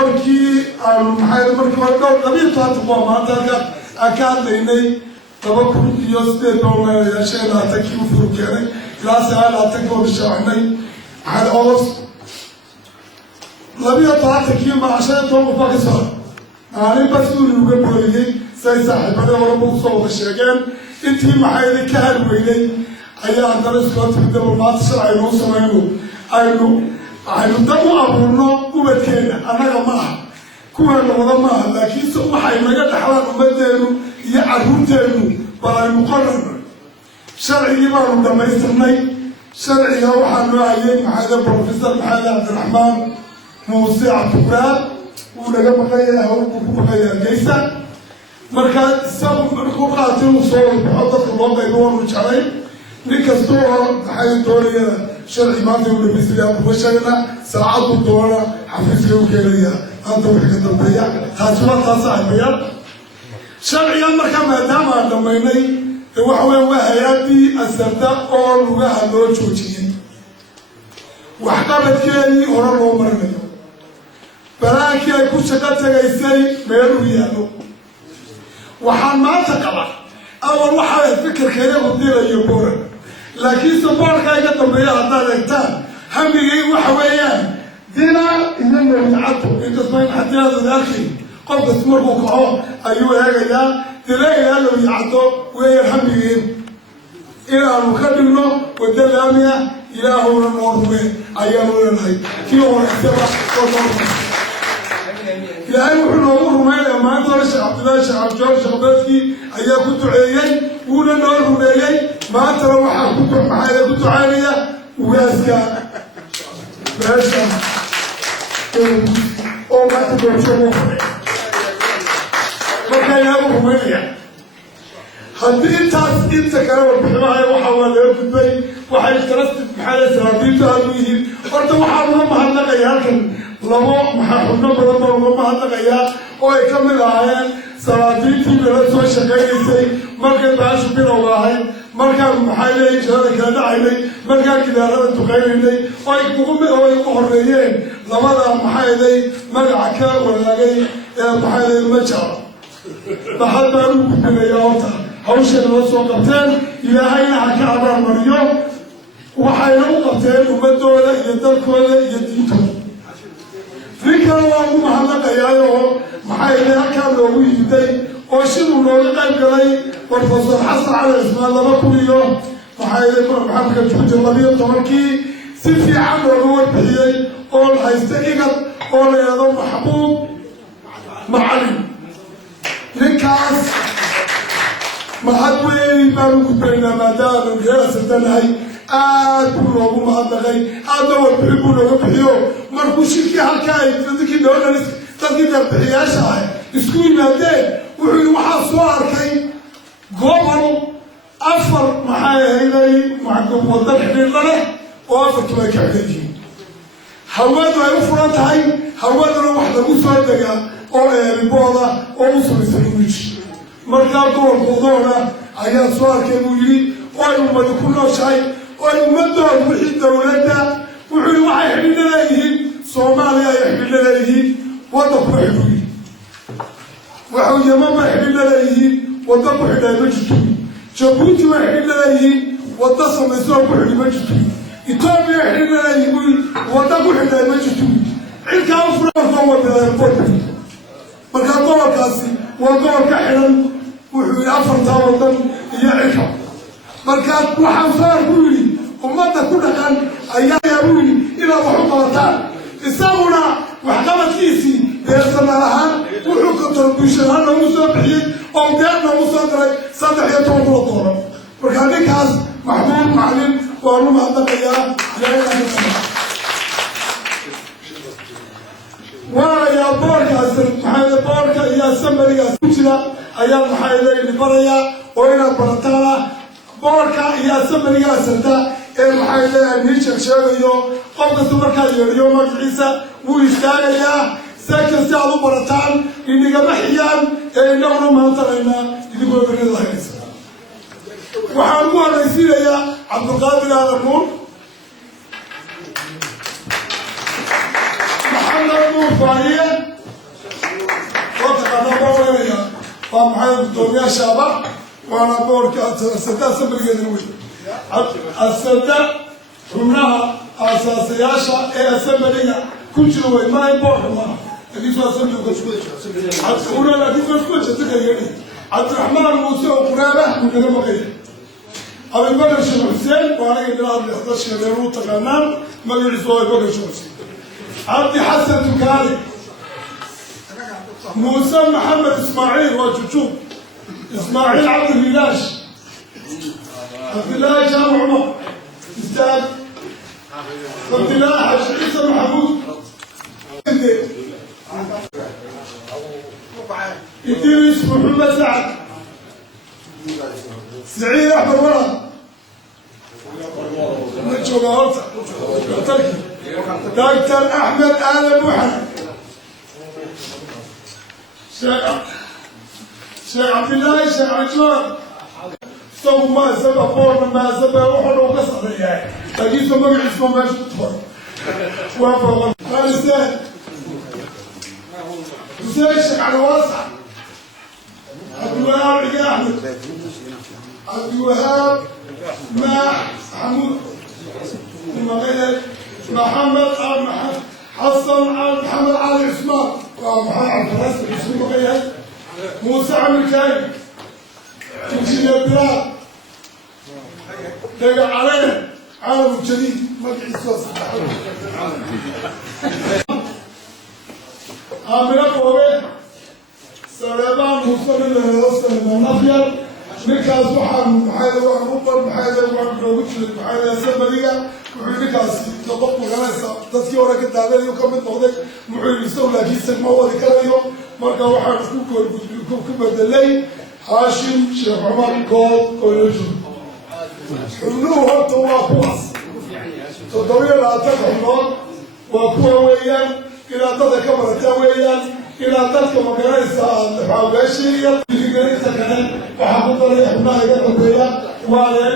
markii qabiilkaas waa maanta ka hadlaynay 2008 u furu keenay ilaa 2009 shaacinay hal oos 2009 ma ashada toon qof ka soo aanay basuul uga booriyay say saaxiibada wada soo wada sheegeen intii maxay ka hadweynay ayaa daraskooda diblomaad sharci loo sameeyo aynu dad u abuurno ubadkeena annaga maaha kuwan wada maaha laakiin soo waxay naga dhaxlaan umadeenu iyo caruurteenu baaynu qorno sharcigii baanu dhamaystirnay sharciga waxaa noo hayay maxamed professor maxamed cabdiraxmaan muuse cabdiraad uu naga maqayaa hawlku ku maqayaa geysa markaa isagu markuu qaatay uu soo baxo dadka loo qaybo waanu jeclay nin kastoo maxay doonayaan sharci maanta uu dhamaystiray abu bashayna saacadu doona xafiiska u keenaya anta wixii ka dambeeya taasi waa taas ahayaan sharciga markaa maadaama aan dhamaynay waxa weeye waa hay-adii asarda oo lugaha loo joojiyey waxqabadkeedii hore loo marinayo balaankii ay ku shaqo tagaysay meeluu yaallo waxaan maanta qaba awal waxaa fikirkeeda u dilayo boran laakiinse boorka iga dambeeya haddaad eegtaan hamigay waxa weeyaan dinaa iyo mawjacadu inkastoo xadiyaada arkay qofkas markuu kaco ayuu eegayaa dilaa lawjacado weeyaan hamigeen inaanu ka dhigno wadda laamiya ilaahuna noo rume ayaanu leenahay kii horeysaba ilaahay wuxuu noogu rumeynaya maanta hore sheekh cabdillaahi sheekh cabdijool sheekh beedkii ayaa ku duceeyey wuuna noo rumeeyey maantana waxaa maxaa ku ducaynaya ugaaska meesha oo maanta doorshamo markaa ilaagu rumeynaya haddii intaas inta kale warbiximahaya waxaa waa laga gudbay waxay trusted maxaa saraabiintu aad u yihiin horta waxaa uga mahadnaqaya halkan labo maxaa xubno badan baa uga mahadnaqayaa oo ay ka mid ahaayeen saraabiintii nala soo shaqaynaysay markay baashu bilowga ahayd markaan maxaa leeyahay shirada kala dhacaynay markaan gidaarada duqaynaynay oo ay ugu horeeyeen labada maxaa eday magaca ka wadaagay ee maxaa eday majaca maxad baan u gudbinaya horta hawsheena la soo qabteen ilaahayna ha ka abaarmariyo waxayna u qabteen ummadooda iyo dalkooda iyo diintooda ninkana waa ugu mahadnaqayaayoo maxaa yeelay halkaa loogu yiday oo siduu looga qayb galay professor xasan cali cismaan 2000 maxaa yeelay maxamedka juuja 12 si fiican looga warbixiyey oo haysta igad oo la yidhahdo maxbuub macalin ninkaas mahad weyn baanu gudbaynaa maadaama geerasatanahay aad buu loogu mahadnaqay aadna warbixin buu looga bixiyo markuu shirkii halkaa ay dadkii dowlanis dadkii darbixiyaasha ah isku yimaadeen wuxuu waxaa soo arkay gobol afar maxay ahaydey waddan xidhiidha leh oo afartu ay ka xidhan yihiin hawadu ay u furan tahay hawaduna wax lagu soo degaa oo eeribooda oo u samaysan wiish markaa gobolka udoona ayaa soo arkay buu yidhi oo ay ummadi ku nooshahay oo ay ummadooda wixii dowladda wuxuu waxay xidhiidha leeyihiin soomaaliya ay xidhiidha leeyihiin waddanku xidhuyi waxuu yaman bay xidhiidha leeyihiin wadda ku xidhay ma jirto jabuuti bay xidhiidha leeyihiin wadda samaysoo ku xidhi ma jirto etoobiya ay xidhiidha leeyihiin wadda ku xidhay ma jirto cirkaa u furanoo wadaabood markaa gobolkaasi waa gobol ka xidhan wuxuu yidhi afartaa waddan iyo cirka markaa waxaan soo arku yidhi ummadda ku dhaqan ayaa u yidhi inaad wax u qabataan isaguna waxqabadkiisii beersanaal ahaan wuxuu contribution ahaan noogu soo bixiyey oo deeq noogu soo diray $13 markaa ninkaas maxbuub macalin waanu mahadnaqayaa waaya boorkaas maxaa boorka iyo asambarigaas ku jira ayaa maxaa leeyahay barayaa oo inaad barataan boorka iyo asambarigaas hada ee maxaa leeyahay niisha sheegayo qof kasta markaa yeeriyo magaciisa wuu istaagayaa sakan si aad u barataan inigama xiyaan ee inaguna maantanaynaa idinkoo berida haysa waxaan ku horaysiinayaa cabdulqaadir aadan nuur محمد نور فاهية ومحايا الدنيا شابة وانا بورك السداء سبرية نوي السداء حمناها أساسياشا إيه سبرية كل شيء ما يبور حمناها اللي سوى سبرية عدونا لا تفرش كل شيء عبد الرحمن موسى وقرابة من غير مقيد أبي بكر شيخ حسين وأنا قلت له أبي 11 يوم تقنان ما قلت له أبي بكر شيخ حسين عبد حسن تكالي موسى محمد إسماعيل وجوجو إسماعيل عبد الهلاش عبد الله جامع عمر أستاذ عبد الله حاج عيسى محمود إدريس محمد سعد سعيد أحمد ورد نجوم هورتا دكتور أحمد آل محمد شيخ عبد الله شيخ عجلان سووا ما سبق فورنا ما سبق وحلو قصة يعني تجي سمع اسمه ما شفتها وافق قال زين زين على واسع عبد الوهاب أحمد عبد الوهاب مع حمود محمد حسن محمد علي عثمان ومحمد عبد الرزاق اسمه مغير موسى عمر كاي انجينير بلال دقع علينا عالم جديد ما قاعد يسوى عامل قوي سليمان موسى من نفير ninkaas waxaan maxay wax u bar maxay wax loogu jiray maxay sabariga wuxuu ninkaas laba magalaysa dadkii hore ka daaday ka mid noqday wuxuu isoo laakiin ma wadi karayo marka waxaan ku bedelay Hashim Sheekh Umar College xubnuhu horta waa kuwaas toddobiyo labaatan xubnood waa kuwa weeyaan ilaa dadka ka barata weeyaan ilaa dadka magalaysa maxaa weeshiya waxaa ku daray xubnaha iga dambeeya waa